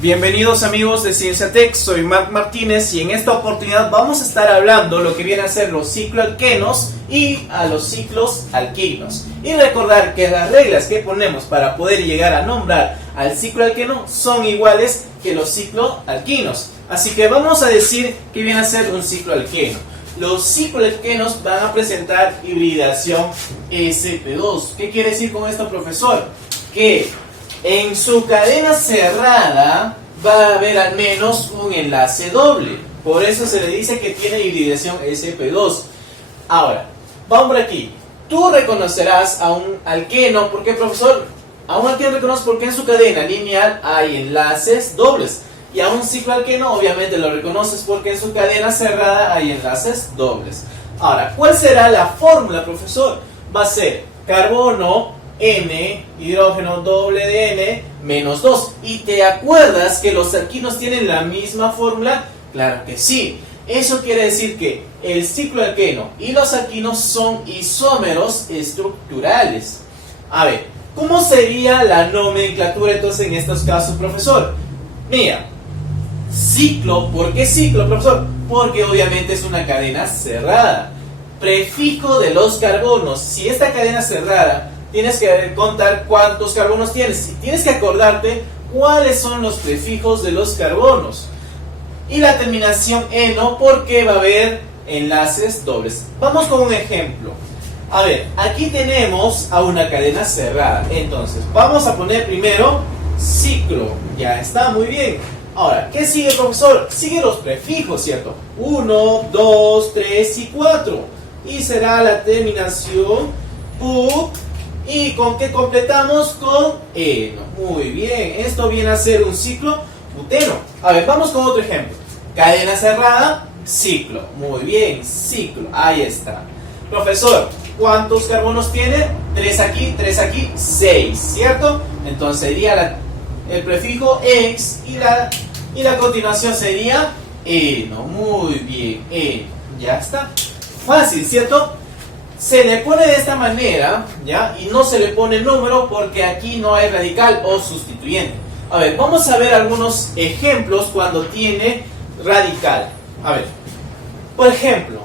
Bienvenidos amigos de Ciencia Tech, soy Marc Martínez y en esta oportunidad vamos a estar hablando lo que viene a ser los cicloalquenos y a los ciclos alquinos. Y recordar que las reglas que ponemos para poder llegar a nombrar al cicloalqueno son iguales que los cicloalquinos. Así que vamos a decir que viene a ser un cicloalqueno. Los cicloalquenos van a presentar hibridación sp2. ¿Qué quiere decir con esto, profesor? Que en su cadena cerrada va a haber al menos un enlace doble. Por eso se le dice que tiene hibridación sp2. Ahora, vamos por aquí. Tú reconocerás a un alqueno. ¿Por qué, profesor? A un alqueno reconoces porque en su cadena lineal hay enlaces dobles. Y a un cicloalqueno obviamente lo reconoces porque en su cadena cerrada hay enlaces dobles. Ahora, ¿cuál será la fórmula, profesor? Va a ser carbono N, hidrógeno doble de N, menos 2. ¿Y te acuerdas que los alquinos tienen la misma fórmula? Claro que sí. Eso quiere decir que el cicloalqueno y los alquinos son isómeros estructurales. A ver, ¿cómo sería la nomenclatura entonces en estos casos, profesor? Mira, ciclo, ¿por qué ciclo, profesor? Porque obviamente es una cadena cerrada. Prefijo de los carbonos. Si esta cadena es cerrada, tienes que contar cuántos carbonos tienes. Y tienes que acordarte cuáles son los prefijos de los carbonos. Y la terminación eno, porque va a haber enlaces dobles. Vamos con un ejemplo. A ver, aquí tenemos a una cadena cerrada. Entonces, vamos a poner primero ciclo. Ya está, muy bien. Ahora, ¿qué sigue, profesor? Sigue los prefijos, ¿cierto? 1, 2, 3 y 4. Y será la terminación bu. ¿Y con qué completamos? Con eno. Muy bien. Esto viene a ser un ciclo buteno. A ver, vamos con otro ejemplo. Cadena cerrada, ciclo. Muy bien, ciclo. Ahí está. Profesor, ¿cuántos carbonos tiene? 3 aquí, 6, ¿cierto? Entonces sería el prefijo ex y la continuación sería eno. Muy bien, eno. Ya está. Fácil, ¿cierto? Se le pone de esta manera, ¿ya? Y no se le pone número porque aquí no hay radical o sustituyente. A ver, vamos a ver algunos ejemplos cuando tiene radical. A ver, por ejemplo,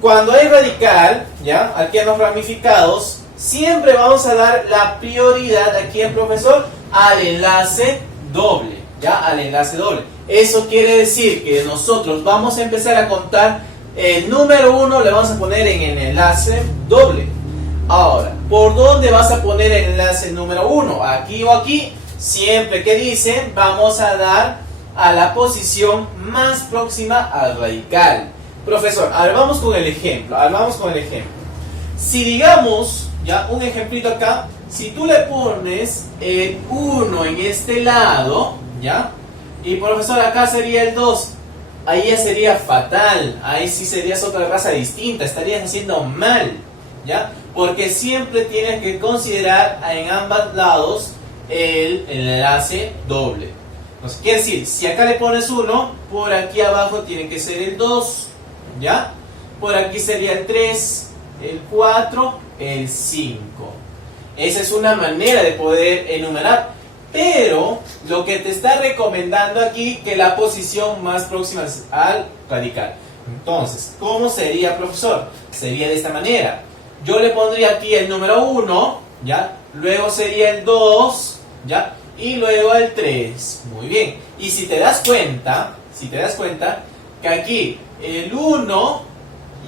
cuando hay radical, ¿ya? Alquenos ramificados, siempre vamos a dar la prioridad aquí al profesor al enlace doble, ¿ya? Al enlace doble. Eso quiere decir que nosotros vamos a empezar a contar el número 1 le vamos a poner en el enlace doble. Ahora, ¿por dónde vas a poner el enlace número 1? ¿Aquí o aquí? Siempre que dicen, vamos a dar a la posición más próxima al radical. Profesor, ahora vamos con el ejemplo. Si digamos, ya un ejemplito acá, si tú le pones el 1 en este lado, ¿ya? Y profesor, acá sería el 2. Ahí ya sería fatal, ahí sí serías otra raza distinta, estarías haciendo mal, ¿ya? Porque siempre tienes que considerar en ambos lados el enlace doble. Entonces, quiere decir, si acá le pones 1, por aquí abajo tiene que ser el 2, ¿ya? Por aquí sería el 3, el 4, el 5. Esa es una manera de poder enumerar. Pero lo que te está recomendando aquí que la posición más próxima es al radical. Entonces, ¿cómo sería, profesor? Sería de esta manera. Yo le pondría aquí el número 1, ¿ya? Luego sería el 2, ¿ya? Y luego el 3. Muy bien. Y si te das cuenta que aquí el 1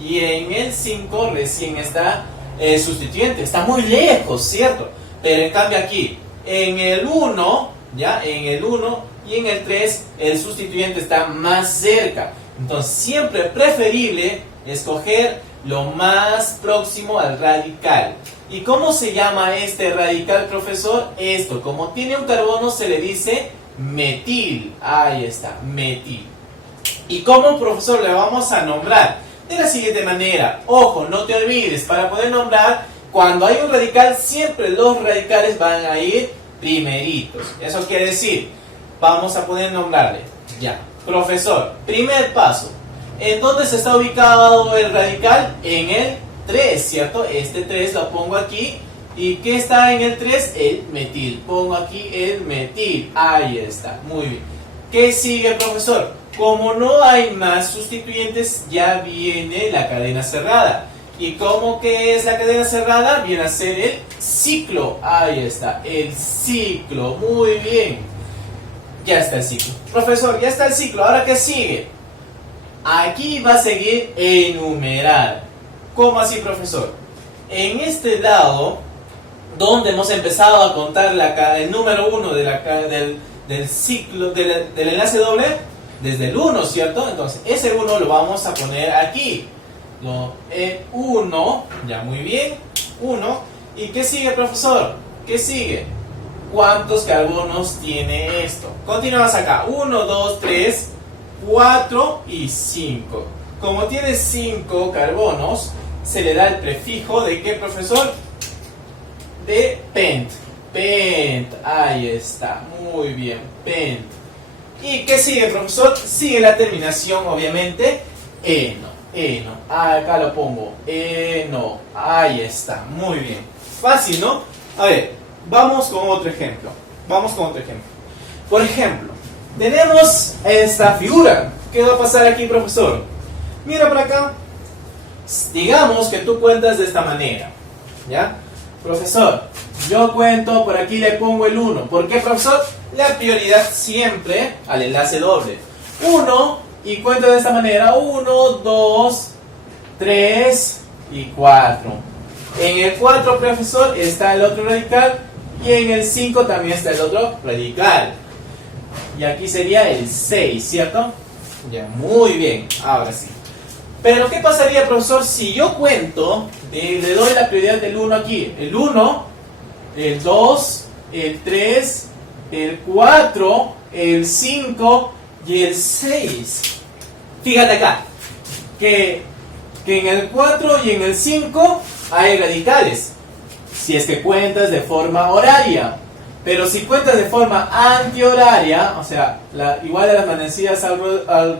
y en el 5 recién está el sustituyente. Está muy lejos, ¿cierto? Pero en cambio aquí en el 1, ¿ya? En el 1 y en el 3 el sustituyente está más cerca. Entonces siempre es preferible escoger lo más próximo al radical. ¿Y cómo se llama este radical, profesor? Esto, como tiene un carbono se le dice metil. Ahí está, metil. ¿Y cómo, profesor, le vamos a nombrar? De la siguiente manera. Ojo, no te olvides, para poder nombrar, cuando hay un radical, siempre los radicales van a ir primeritos. Eso quiere decir, vamos a poder nombrarle. Ya. Profesor, primer paso. ¿En dónde se está ubicado el radical? En el 3, ¿cierto? Este 3 lo pongo aquí ¿Y qué está en el 3? El metil. Pongo aquí el metil. Ahí está. Muy bien. ¿Qué sigue, profesor? Como no hay más sustituyentes, ya viene la cadena cerrada. ¿Y cómo que es la cadena cerrada? Viene a ser el ciclo. Ahí está. El ciclo. Muy bien. Ya está el ciclo. Profesor, ya está el ciclo. ¿Ahora qué sigue? Aquí va a seguir enumerar. ¿Cómo así, profesor? En este lado, donde hemos empezado a contar el número 1 del ciclo, del enlace doble, desde el 1, ¿cierto? Entonces, ese 1 lo vamos a poner aquí. El 1, ya muy bien, 1. ¿Y qué sigue, profesor? ¿Qué sigue? ¿Cuántos carbonos tiene esto? Continuamos acá. 1, 2, 3, 4 y 5. Como tiene 5 carbonos, se le da el prefijo de ¿qué, profesor? De pent. Pent. Ahí está. Muy bien. Pent. ¿Y qué sigue, profesor? Sigue la terminación, obviamente, eno. Eno. Acá lo pongo. Eno. Ahí está. Muy bien. Fácil, ¿no? A ver, vamos con otro ejemplo. Por ejemplo, tenemos esta figura. ¿Qué va a pasar aquí, profesor? Mira por acá. Digamos que tú cuentas de esta manera, ¿ya? Profesor, yo cuento, por aquí le pongo el 1. ¿Por qué, profesor? La prioridad siempre al enlace doble. 1, y cuento de esta manera. 1, 2, 3 y 4. En el 4, profesor, está el otro radical. Y en el 5 también está el otro radical. Y aquí sería el 6, ¿cierto? Ya, muy bien. Ahora sí. Pero ¿qué pasaría, profesor, si yo cuento, le doy la prioridad del 1 aquí? El 1, el 2, el 3, el 4, el 5 y el 6. Fíjate acá, que en el 4 y en el 5 hay radicales, si es que cuentas de forma horaria. Pero si cuentas de forma antihoraria, o sea, igual de las manecillas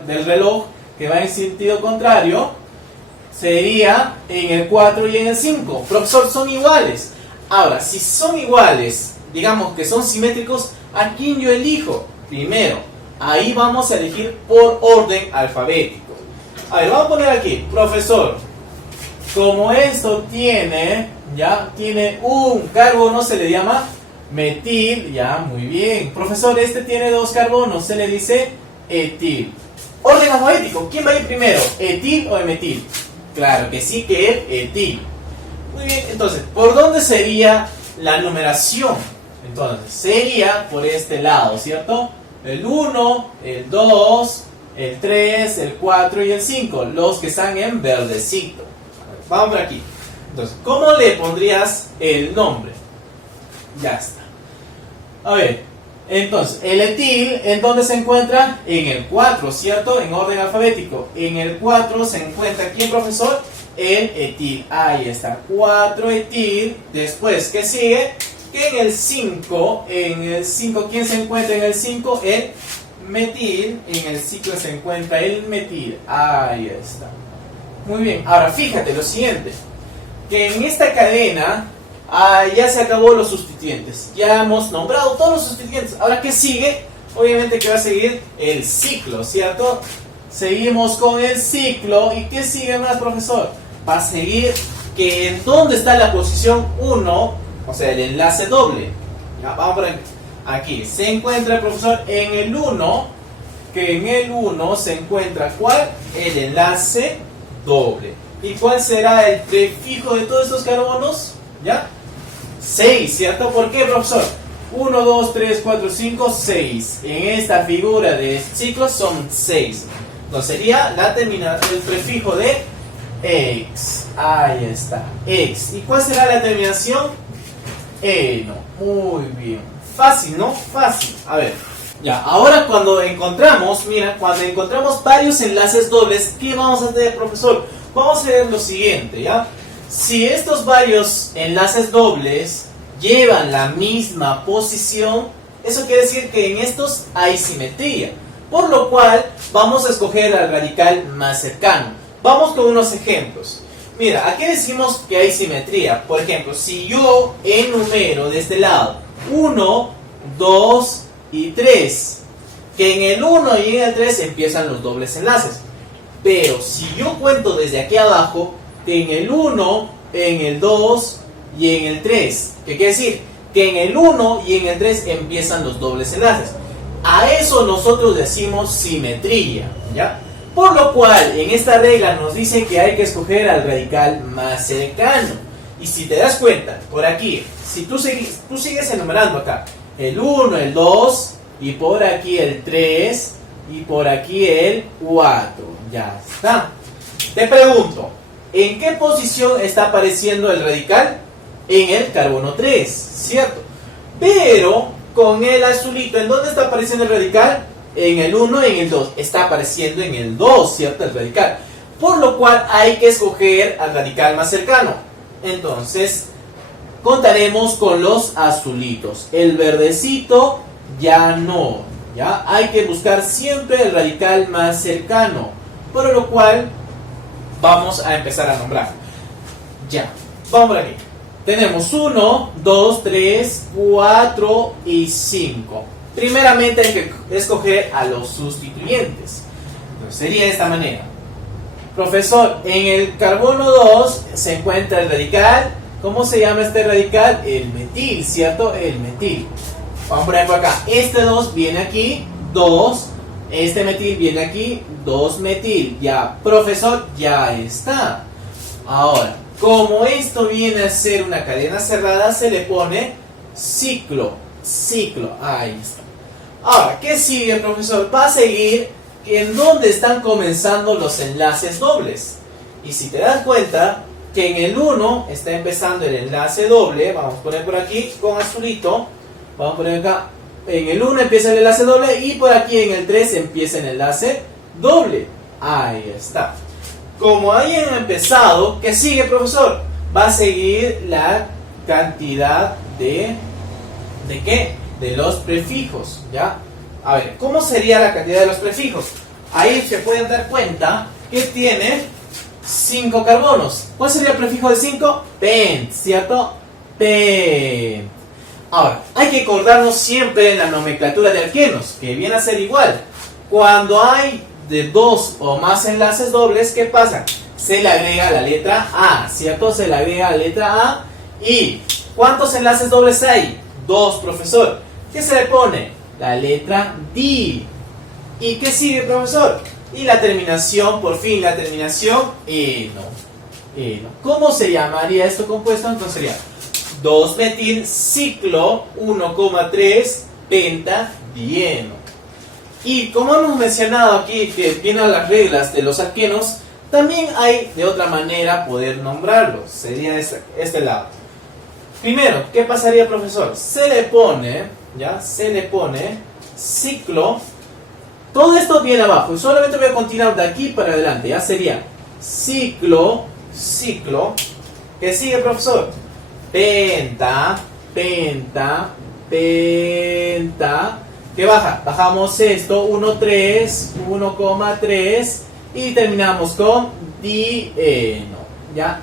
del reloj, que va en sentido contrario, sería en el 4 y en el 5. Profesor, son iguales. Ahora, si son iguales, digamos que son simétricos, ¿a quién yo elijo? Primero, ahí vamos a elegir por orden alfabético. A ver, vamos a poner aquí, profesor, como esto tiene un carbono, se le llama metil, ya, muy bien. Profesor, este tiene 2 carbonos, se le dice etil. Orden alfabético, ¿quién va a ir primero? ¿Etil o metil? Claro que sí, que es etil. Muy bien, entonces, ¿por dónde sería la numeración? Entonces, sería por este lado, ¿cierto? El 1, el 2, el 3, el 4 y el 5, los que están en verdecito. Vamos por aquí. Entonces, ¿cómo le pondrías el nombre? Ya está. A ver. Entonces, el etil, ¿en dónde se encuentra? En el 4, ¿cierto? En orden alfabético. En el 4 se encuentra, ¿quién, profesor? El etil. Ahí está, 4 etil. Después, ¿qué sigue? En el 5, ¿quién se encuentra en el 5? El metil. En el ciclo se encuentra el metil. Ahí está. Muy bien. Ahora, fíjate lo siguiente. Que en esta cadena ya se acabó los sustituyentes. Ya hemos nombrado todos los sustituyentes. Ahora, ¿qué sigue? Obviamente que va a seguir el ciclo, ¿cierto? Seguimos con el ciclo. ¿Y qué sigue más, profesor? Va a seguir que en dónde está la posición 1, o sea, el enlace doble. Ya, vamos por aquí. Se encuentra, profesor, en el 1, que en el 1 se encuentra, ¿cuál? El enlace doble. ¿Y cuál será el prefijo de todos estos carbonos? ¿Ya? 6, ¿cierto? ¿Por qué, profesor? 1, 2, 3, 4, 5, 6. En esta figura de ciclos son 6. Entonces sería el prefijo de X. Ahí está, X. ¿Y cuál será la terminación? Eno. Muy bien. Fácil, ¿no? Fácil. A ver. Ya, ahora cuando encontramos varios enlaces dobles, ¿qué vamos a hacer, profesor? Vamos a hacer lo siguiente, ¿ya? Si estos varios enlaces dobles llevan la misma posición, eso quiere decir que en estos hay simetría. Por lo cual, vamos a escoger al radical más cercano. Vamos con unos ejemplos. Mira, aquí decimos que hay simetría. Por ejemplo, si yo enumero de este lado 1, 2 y 3, que en el 1 y en el 3 empiezan los dobles enlaces. Pero si yo cuento desde aquí abajo, en el 1, en el 2 y en el 3, ¿qué quiere decir? Que en el 1 y en el 3 empiezan los dobles enlaces. A eso nosotros decimos simetría, ¿ya? Por lo cual, en esta regla nos dice que hay que escoger al radical más cercano. Y si te das cuenta, por aquí, si tú sigues enumerando acá, el 1, el 2, y por aquí el 3, y por aquí el 4. Ya está. Te pregunto, ¿en qué posición está apareciendo el radical? En el carbono 3, ¿cierto? Pero con el azulito, ¿en dónde está apareciendo el radical? En el 1 y en el 2. Está apareciendo en el 2, ¿cierto? El radical. Por lo cual hay que escoger al radical más cercano. Entonces, contaremos con los azulitos. El verdecito ya no. ¿Ya? Hay que buscar siempre el radical más cercano. Por lo cual, vamos a empezar a nombrar. Ya. Vamos por aquí. Tenemos 1, 2, 3, 4 y 5. Primeramente hay que escoger a los sustituyentes. Entonces sería de esta manera. Profesor, en el carbono 2 se encuentra el radical. ¿Cómo se llama este radical? El metil, ¿cierto? El metil. Vamos a poner por acá. Este 2 viene aquí, 2. Este metil viene aquí, 2 metil. Ya, profesor, ya está. Ahora, como esto viene a ser una cadena cerrada, se le pone ciclo. Ciclo, ahí está. Ahora, ¿qué sigue, profesor? Va a seguir en dónde están comenzando los enlaces dobles. Y si te das cuenta que en el 1 está empezando el enlace doble, vamos a poner por aquí con azulito, vamos a poner acá, en el 1 empieza el enlace doble y por aquí en el 3 empieza el enlace doble. Ahí está. Como hayan empezado, ¿qué sigue, profesor? Va a seguir la cantidad ¿de qué? De los prefijos, ¿ya? A ver, ¿cómo sería la cantidad de los prefijos? Ahí se pueden dar cuenta que tiene 5 carbonos. ¿Cuál sería el prefijo de 5? Pent, ¿cierto? Pent. Ahora, hay que acordarnos siempre en la nomenclatura de alquenos, que viene a ser igual. Cuando hay de 2 o más enlaces dobles, ¿qué pasa? Se le agrega la letra A, ¿cierto? Se le agrega la letra A. ¿Y cuántos enlaces dobles hay? 2, profesor. ¿Qué se le pone? La letra D. ¿Y qué sigue, profesor? Y la terminación, por fin, la terminación eno. Eno. ¿Cómo se llamaría esto compuesto? Entonces sería 2-metil ciclo 1,3 pentadieno. Y como hemos mencionado aquí que vienen las reglas de los alquenos, también hay de otra manera poder nombrarlos. Sería este lado. Primero, ¿qué pasaría, profesor? Se le pone, ¿ya? Se le pone ciclo. Todo esto viene abajo y solamente voy a continuar de aquí para adelante. Ya sería ciclo, ciclo. ¿Qué sigue, profesor? Penta, penta, penta. ¿Qué baja? Bajamos esto, 1,3, 1,3 y terminamos con dieno. ¿Ya?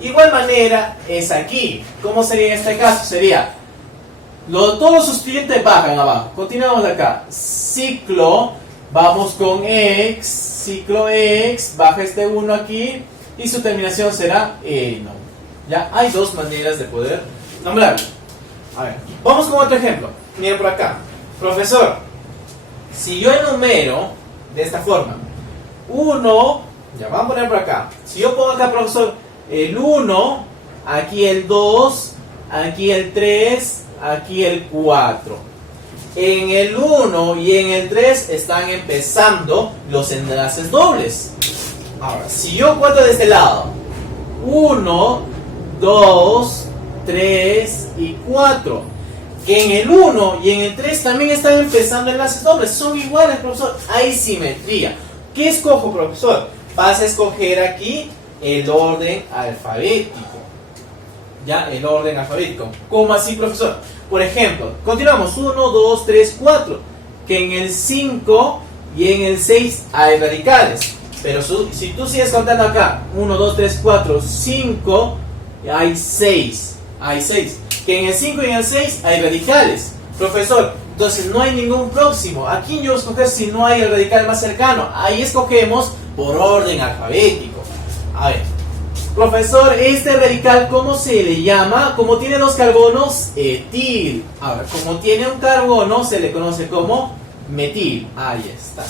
Igual manera es aquí. ¿Cómo sería en este caso? Sería todos los sustituyentes bajan abajo. Continuamos acá. Ciclo, vamos con X, ciclo X, baja este 1 aquí y su terminación será eno. Ya hay dos maneras de poder nombrarlo. A ver, vamos con otro ejemplo. Miren por acá. Profesor, si yo enumero de esta forma 1, ya vamos a poner por acá. Si yo pongo acá, profesor, el 1, aquí el 2, aquí el 3, aquí el 4. En el 1 y en el 3 están empezando los enlaces dobles. Ahora, si yo cuento de este lado 1, 2, 3 y 4, que en el 1 y en el 3 también están empezando enlaces dobles, son iguales, profesor, hay simetría. ¿Qué escojo, profesor? Vas a escoger aquí el orden alfabético. Ya, el orden alfabético. ¿Cómo así, profesor? Por ejemplo, continuamos. 1, 2, 3, 4. Que en el 5 y en el 6 hay radicales. Pero si tú sigues contando acá, 1, 2, 3, 4, 5, hay 6. Hay 6. Que en el 5 y en el 6 hay radicales. Profesor, entonces no hay ningún próximo. ¿A quién yo voy a escoger si no hay el radical más cercano? Ahí escogemos por orden alfabético. A ver, profesor, este radical, ¿cómo se le llama? Como tiene dos carbonos, etil. Ahora, como tiene un carbono, se le conoce como metil. Ahí está.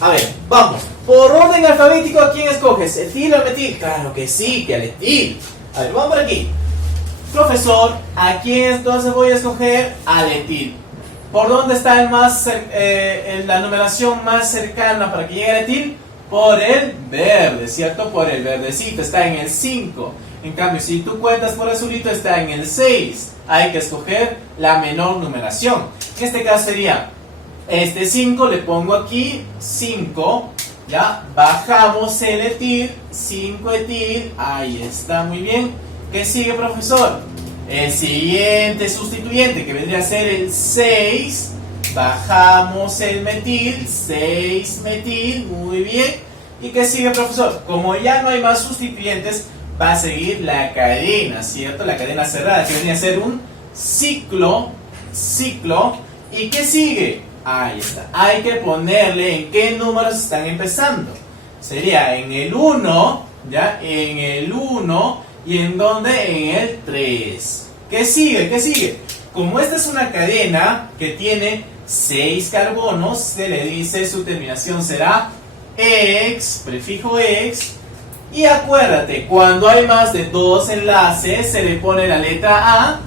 A ver, vamos. Por orden alfabético, ¿a quién escoges? ¿Etil o metil? Claro que sí, que al etil. A ver, vamos por aquí. Profesor, ¿a quién entonces voy a escoger? Al etil. ¿Por dónde está la numeración más cercana para que llegue al etil? Por el verde, ¿cierto? Por el verdecito, está en el 5. En cambio, si tú cuentas por azulito, está en el 6. Hay que escoger la menor numeración. En este caso sería, este 5 le pongo aquí, 5, ¿ya? Bajamos el etil, 5 etil, ahí está, muy bien. ¿Qué sigue, profesor? El siguiente sustituyente, que vendría a ser el 6. Bajamos el metil, 6 metil, muy bien. ¿Y qué sigue, profesor? Como ya no hay más sustituyentes, va a seguir la cadena, ¿cierto? La cadena cerrada, que vendría a ser un ciclo. ¿Y qué sigue? Ahí está. Hay que ponerle en qué números están empezando. Sería en el 1, ¿ya? En el 1. ¿Y en dónde? En el 3. ¿Qué sigue? ¿Qué sigue? Como esta es una cadena que tiene 6 carbonos, se le dice su terminación será ex, prefijo ex. Y acuérdate, cuando hay más de 2 enlaces, se le pone la letra A.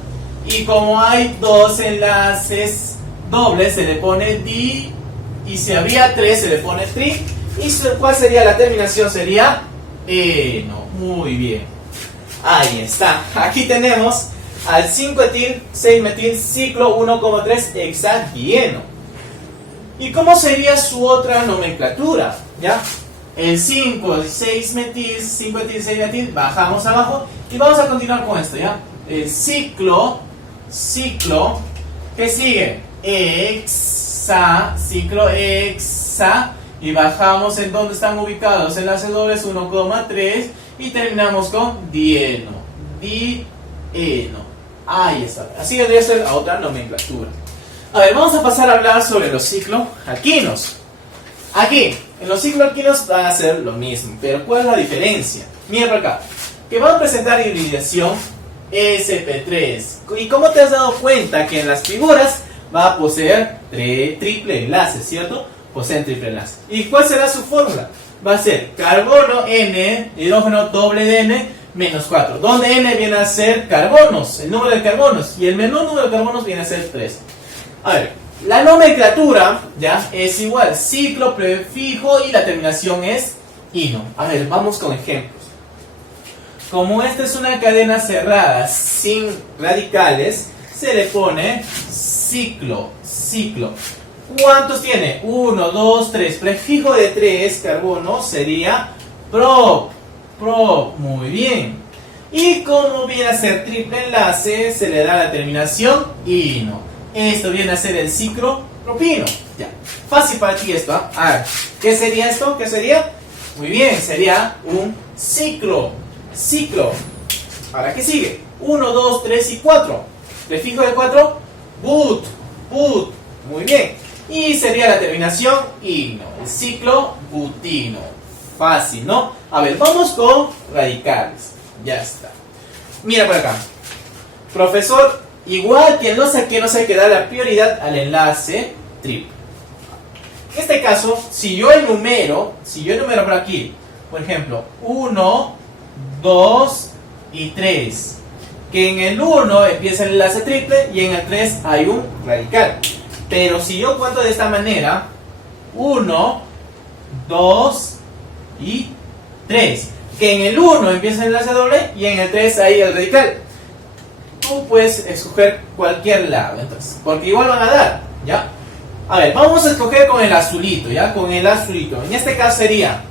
Y como hay 2 enlaces dobles, se le pone di. Y si había 3, se le pone tri. ¿Y cuál sería la terminación? Sería eno. Muy bien. Ahí está. Aquí tenemos al 5-etil, 6-metil, ciclo 1,3 hexadieno. ¿Y cómo sería su otra nomenclatura? ¿Ya? El 5, 6-metil, 5-etil, 6-metil, bajamos abajo y vamos a continuar con esto, ¿ya? El ciclo, ¿qué sigue? Ciclo hexa, y bajamos en donde están ubicados enlaces dobles 1,3 y terminamos con dieno. Ahí está. Así debería ser la otra nomenclatura. A ver, vamos a pasar a hablar sobre los cicloalquinos. Aquí, en los cicloalquinos van a ser lo mismo, pero ¿cuál es la diferencia? Mira por acá, que van a presentar hibridación sp3. ¿Y cómo te has dado cuenta que en las figuras va a poseer triple enlace, ¿cierto? Poseen triple enlace. ¿Y cuál será su fórmula? Va a ser carbono N, hidrógeno doble de N, menos 4. Donde N viene a ser carbonos, el número de carbonos. Y el menor número de carbonos viene a ser 3. A ver, la nomenclatura ya es igual. Ciclo, prefijo y la terminación es ino. A ver, vamos con ejemplos. Como esta es una cadena cerrada sin radicales, se le pone ciclo. ¿Cuántos tiene? 1, 2, 3. Prefijo de 3, carbono, sería prop. Muy bien. Y como viene a ser triple enlace, se le da la terminación ino. Esto viene a ser el ciclo propino. Ya. Fácil para ti esto, ¿ah? A ver, ¿qué sería esto? ¿Qué sería? Muy bien, sería un ciclo. Ahora, ¿qué sigue? 1, 2, 3 y 4. Prefijo de 4, but. Muy bien. Y sería la terminación ino, el ciclo butino. Fácil, ¿no? A ver, vamos con radicales. Ya está. Mira por acá. Profesor, igual que no sé qué, no hay que dar la prioridad al enlace triple. En este caso, si yo enumero por aquí, por ejemplo, 1, 2 y 3. Que en el 1 empieza el enlace triple y en el 3 hay un radical. Pero si yo cuento de esta manera, 1, 2 y 3, que en el 1 empieza el enlace doble y en el 3 hay el radical. Tú puedes escoger cualquier lado, entonces, porque igual van a dar, ¿ya? A ver, vamos a escoger con el azulito, ¿ya? Con el azulito. En este caso sería,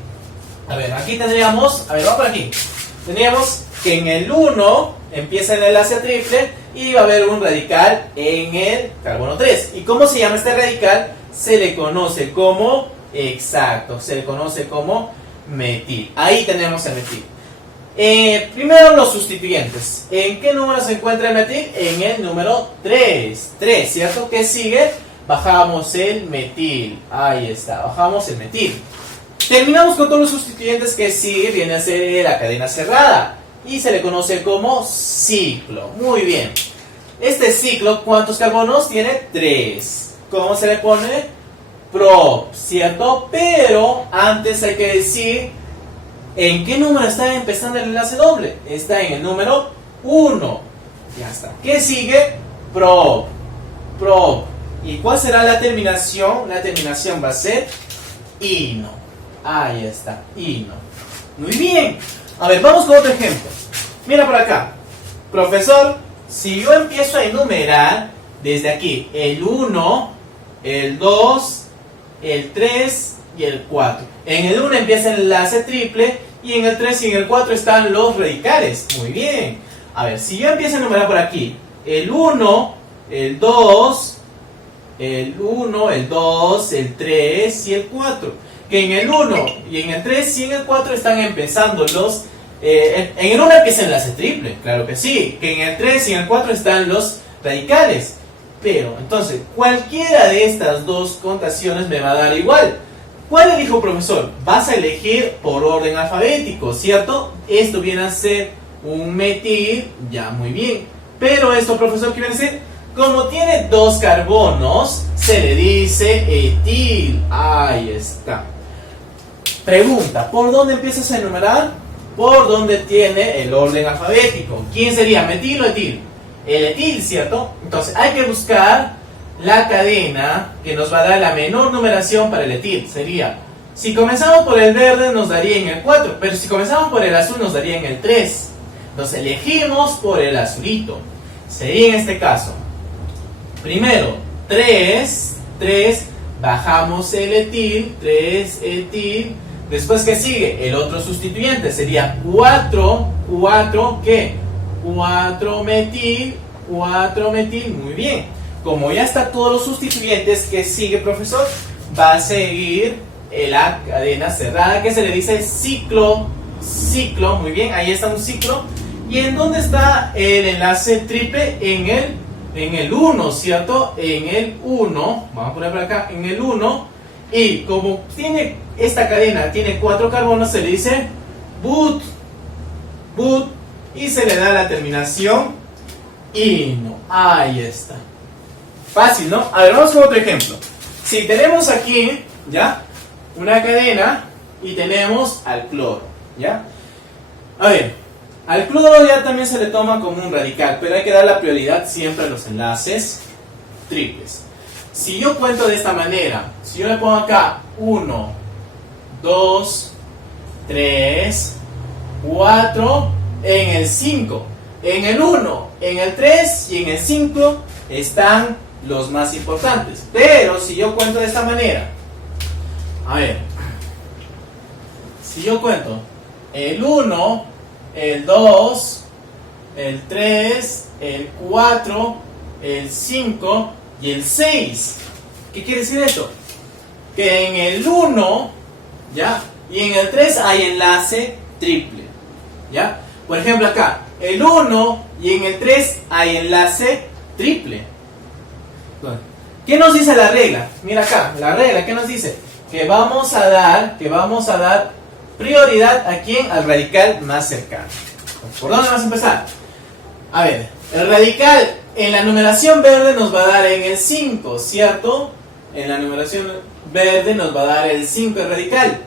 a ver, aquí tendríamos, a ver, vamos por aquí. Tendríamos que en el 1 empieza el enlace triple y va a haber un radical en el carbono 3. ¿Y cómo se llama este radical? Se le conoce como, exacto, se le conoce como metil. Ahí tenemos el metil. Primero los sustituyentes. ¿En qué número se encuentra el metil? En el número 3. 3, ¿cierto? ¿Qué sigue? Bajamos el metil. Ahí está, bajamos el metil. Terminamos con todos los sustituyentes. Que sigue, viene a ser la cadena cerrada y se le conoce como ciclo. Muy bien. Este ciclo, ¿cuántos carbonos tiene? 3. ¿Cómo se le pone? Prop, ¿cierto? Pero antes hay que decir en qué número está empezando el enlace doble. Está en el número 1. Ya está. ¿Qué sigue? Prop. Prop. ¿Y cuál será la terminación? La terminación va a ser ino. Ahí está, ino. Muy bien. A ver, vamos con otro ejemplo. Mira por acá. Profesor, si yo empiezo a enumerar desde aquí el 1, el 2, el 3 y el 4. En el 1 empieza el enlace triple y en el 3 y en el 4 están los radicales. Muy bien. A ver, si yo empiezo a enumerar por aquí el 1, el 2, el 1, el 2, el 3 y el 4. Que en el 1 y en el 3 y en el 4 están empezando los... en el 1 empieza el enlace triple, claro que sí. Que en el 3 y en el 4 están los radicales. Pero, entonces, cualquiera de estas dos contaciones me va a dar igual. ¿Cuál elijo, profesor? Vas a elegir por orden alfabético, ¿cierto? Esto viene a ser un metil, ya, muy bien. Pero esto, profesor, ¿qué viene a ser? Como tiene dos carbonos, se le dice etil. Ahí está. Pregunta, ¿por dónde empiezas a enumerar? Por donde tiene el orden alfabético. ¿Quién sería, metil o etil? El etil, ¿cierto? Entonces hay que buscar la cadena que nos va a dar la menor numeración para el etil. Sería, si comenzamos por el verde nos daría en el 4, pero si comenzamos por el azul nos daría en el 3. Entonces elegimos por el azulito. Sería en este caso, primero 3, bajamos el etil, 3 etil. Después, ¿qué sigue? El otro sustituyente sería 4, ¿qué? 4 metil, muy bien. Como ya está todos los sustituyentes, ¿qué sigue, profesor? Va a seguir la cadena cerrada que se le dice ciclo, muy bien, ahí está un ciclo. ¿Y en dónde está el enlace triple? En el 1, ¿cierto? En el 1, vamos a poner por acá, en el 1. Y como tiene esta cadena, tiene 4 carbonos, se le dice but, y se le da la terminación ino. Ahí está. Fácil, ¿no? A ver, vamos con otro ejemplo. Si tenemos aquí, ¿ya? Una cadena y tenemos al cloro, ¿ya? A ver, al cloro ya también se le toma como un radical, pero hay que dar la prioridad siempre a los enlaces triples. Si yo cuento de esta manera, si yo le pongo acá 1, 2, 3, 4, en el 5, en el 1, en el 3 y en el 5 están los más importantes. Pero si yo cuento de esta manera, a ver, si yo cuento el 1, el 2, el 3, el 4, el 5 y el 6, ¿qué quiere decir esto? Que en el 1, ¿ya? Y en el 3 hay enlace triple, ¿ya? Por ejemplo acá, el 1 y en el 3 hay enlace triple. ¿Qué nos dice la regla? Mira acá, la regla, ¿qué nos dice? Que vamos a dar prioridad a quién, al radical más cercano. ¿Por dónde vamos a empezar? A ver, el radical en la numeración verde nos va a dar en el 5, ¿cierto? En la numeración verde nos va a dar el 5 el radical.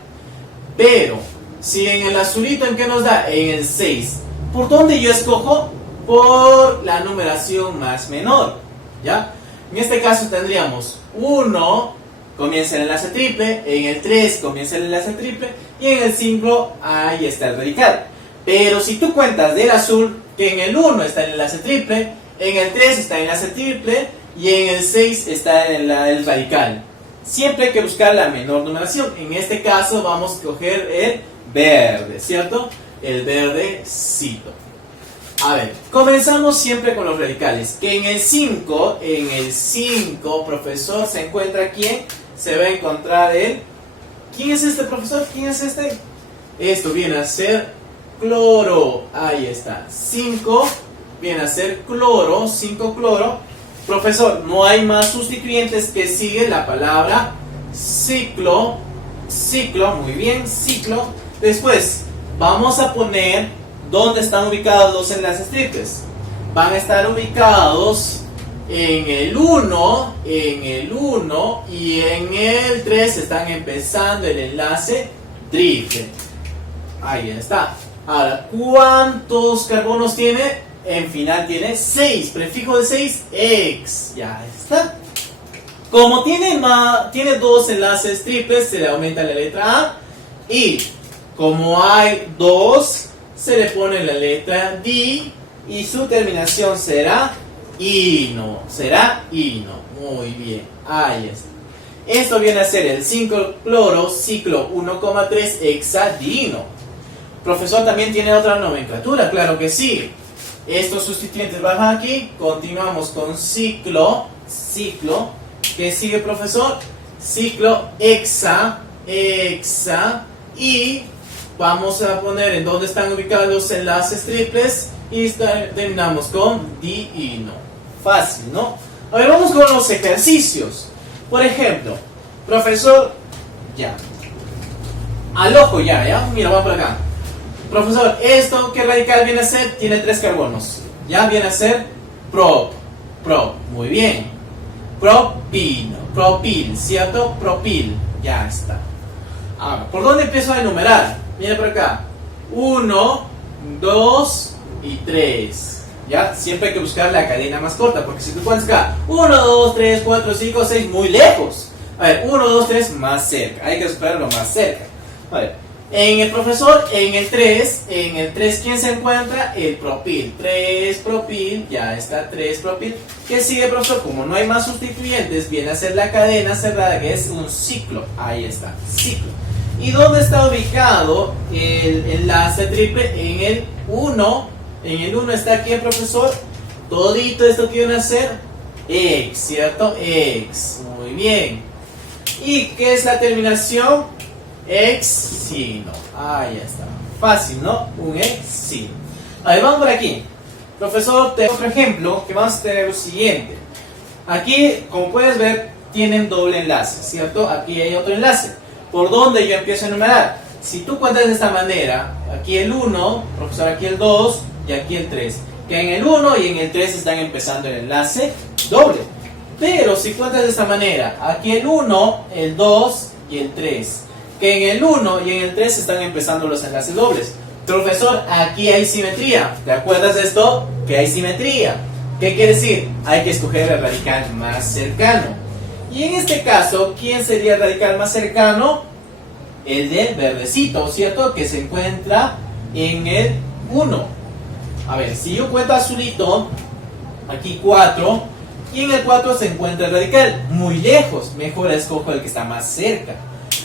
Pero, si en el azulito, ¿en qué nos da? En el 6. ¿Por dónde yo escojo? Por la numeración más menor, ¿ya? En este caso tendríamos 1, comienza el enlace triple, en el 3 comienza el enlace triple y en el 5 ahí está el radical. Pero si tú cuentas del azul, que en el 1 está el enlace triple, en el 3 está el enlace triple y en el 6 está el radical. Siempre hay que buscar la menor numeración. En este caso vamos a escoger el verde, ¿cierto? El verdecito. A ver, comenzamos siempre con los radicales. Que en el 5, profesor, se encuentra ¿quién? Se va a encontrar el... ¿Quién es este, profesor? ¿Quién es este? Esto viene a ser cloro. Ahí está. 5 viene a ser cloro. 5 cloro. Profesor, no hay más sustituyentes que sigue la palabra ciclo. Ciclo, muy bien, ciclo. Después, vamos a poner dónde están ubicados los enlaces triples. Van a estar ubicados en el 1, en el 1 y en el 3 están empezando el enlace triple. Ahí está. Ahora, ¿cuántos carbonos tiene? En final tiene 6. Prefijo de 6, ex. Ya está. Como tiene dos enlaces triples, se le aumenta la letra A. Y como hay 2, se le pone la letra D. Y su terminación será ino. Será ino. Muy bien. Ahí está. Esto viene a ser el 5-cloro ciclo 1,3 hexadino. Profesor, también tiene otra nomenclatura, claro que sí. Estos sustituyentes bajan aquí. Continuamos con ciclo. Ciclo. ¿Qué sigue, profesor? Ciclo hexa. Hexa. Y vamos a poner en dónde están ubicados los enlaces triples. Y terminamos con diino. Fácil, ¿no? A ver, vamos con los ejercicios. Por ejemplo, profesor, ya. Al ojo ya. Mira, vamos por acá. Profesor, ¿esto qué radical viene a ser? Tiene 3 carbonos. Ya viene a ser prop. Muy bien. Propino. Propil, ¿cierto? Propil. Ya está. Ahora, ¿por dónde empiezo a enumerar? Mira por acá. 1, 2 y 3. Ya, siempre hay que buscar la cadena más corta. Porque si tú cuentas acá 1, 2, 3, 4, 5, 6, muy lejos. A ver, 1, 2, 3, más cerca. Hay que buscarlo más cerca. A ver. En el profesor, en el 3, ¿quién se encuentra? El propil. 3 propil, ya está 3 propil. ¿Qué sigue, profesor? Como no hay más sustituyentes, viene a ser la cadena cerrada, que es un ciclo. Ahí está, ciclo. ¿Y dónde está ubicado el enlace triple? En el 1. En el 1 está aquí el profesor. Todito esto que viene a ser ex, ¿cierto? Ex. Muy bien. ¿Y qué es la terminación? Exino. Ahí está. Fácil, ¿no? Un exino. A ver, vamos por aquí. Profesor, tengo otro ejemplo que vamos a tener lo siguiente. Aquí, como puedes ver, tienen doble enlace, ¿cierto? Aquí hay otro enlace. ¿Por dónde yo empiezo a enumerar? Si tú cuentas de esta manera, aquí el 1, profesor, aquí el 2 y aquí el 3. Que en el 1 y en el 3 están empezando el enlace doble. Pero si cuentas de esta manera, aquí el 1, el 2 y el 3. Que en el 1 y en el 3 están empezando los enlaces dobles. Profesor, aquí hay simetría. ¿Te acuerdas de esto? Que hay simetría. ¿Qué quiere decir? Hay que escoger el radical más cercano. Y en este caso, ¿quién sería el radical más cercano? El del verdecito, ¿cierto? Que se encuentra en el 1. A ver, si yo cuento azulito, aquí 4, y en el 4 se encuentra el radical. Muy lejos, mejor escojo el que está más cerca.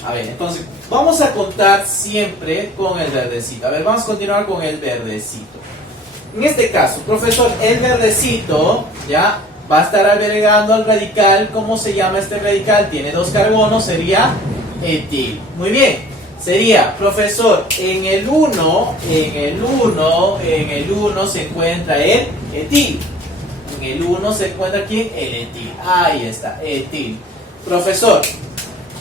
A ver, entonces, vamos a contar siempre con el verdecito. A ver, vamos a continuar con el verdecito. En este caso, profesor, el verdecito, ya, va a estar agregando al radical. ¿Cómo se llama este radical? Tiene 2 carbonos, sería etil. Muy bien, sería, profesor, en el 1 se encuentra el etil. En el 1 se encuentra aquí el etil. Ahí está, etil. Profesor,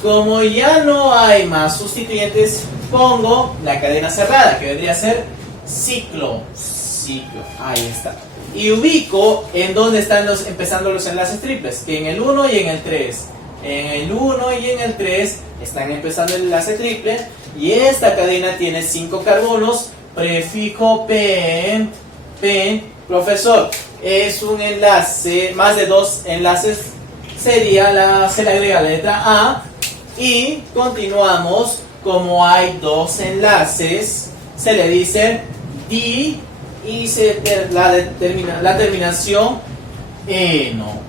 como ya no hay más sustituyentes, pongo la cadena cerrada, que vendría a ser ciclo. Ciclo, ahí está. Y ubico en dónde están empezando los enlaces triples, que en el 1 y en el 3. En el 1 y en el 3 están empezando el enlace triple. Y esta cadena tiene 5 carbonos, prefijo pen. Profesor, es un enlace, más de 2 enlaces, se le agrega la letra A. Y continuamos, como hay 2 enlaces, se le dice di y la terminación eno.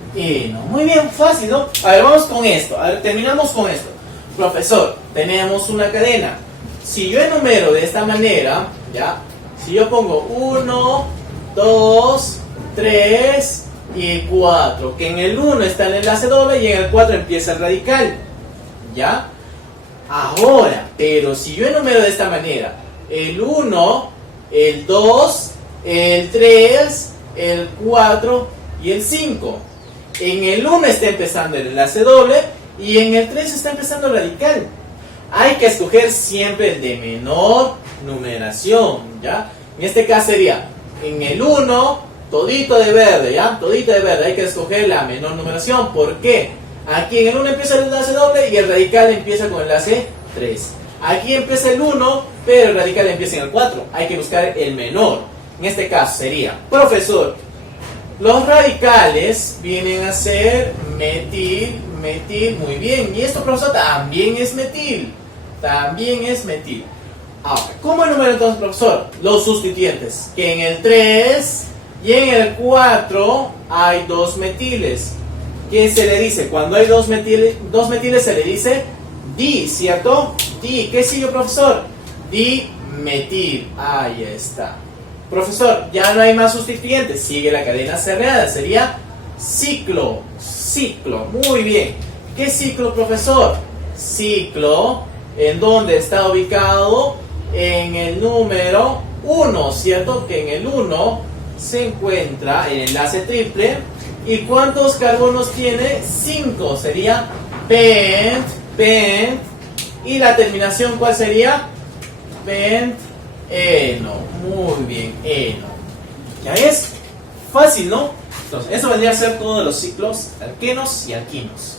Muy bien, fácil, ¿no? A ver, vamos con esto. A ver, terminamos con esto. Profesor, tenemos una cadena. Si yo enumero de esta manera, ¿ya? Si yo pongo 1, 2, 3 y 4, que en el 1 está el enlace doble y en el 4 empieza el radical. ¿Ya? Ahora, pero si yo enumero de esta manera, el 1, el 2, el 3, el 4 y el 5. En el 1 está empezando el enlace doble y en el 3 está empezando el radical. Hay que escoger siempre el de menor numeración, ¿ya? En este caso sería, en el 1, todito de verde, ¿ya? Todito de verde, hay que escoger la menor numeración. ¿Por qué? Aquí en el 1 empieza el enlace doble y el radical empieza con el enlace 3. Aquí empieza el 1, pero el radical empieza en el 4. Hay que buscar el menor. En este caso sería, profesor, los radicales vienen a ser metil, metil, muy bien. Y esto, profesor, también es metil. También es metil. Ahora, ¿cómo enumero entonces, profesor? Los sustituyentes. Que en el 3 y en el 4 hay 2 metiles. ¿Qué se le dice? Cuando hay dos metiles se le dice di, ¿cierto? Di. ¿Qué sigue, profesor? Dimetil. Ahí está. Profesor, ya no hay más sustituyentes. Sigue la cadena cerrada. Sería ciclo. Ciclo. Muy bien. ¿Qué ciclo, profesor? Ciclo. ¿En dónde está ubicado? En el número 1, ¿cierto? Que en el 1 se encuentra el enlace triple. ¿Y cuántos carbonos tiene? 5. Sería pent, pent. ¿Y la terminación cuál sería? Penteno. Muy bien, eno. ¿Ya ves? Fácil, ¿no? Entonces, eso vendría a ser todos los ciclos alquenos y alquinos.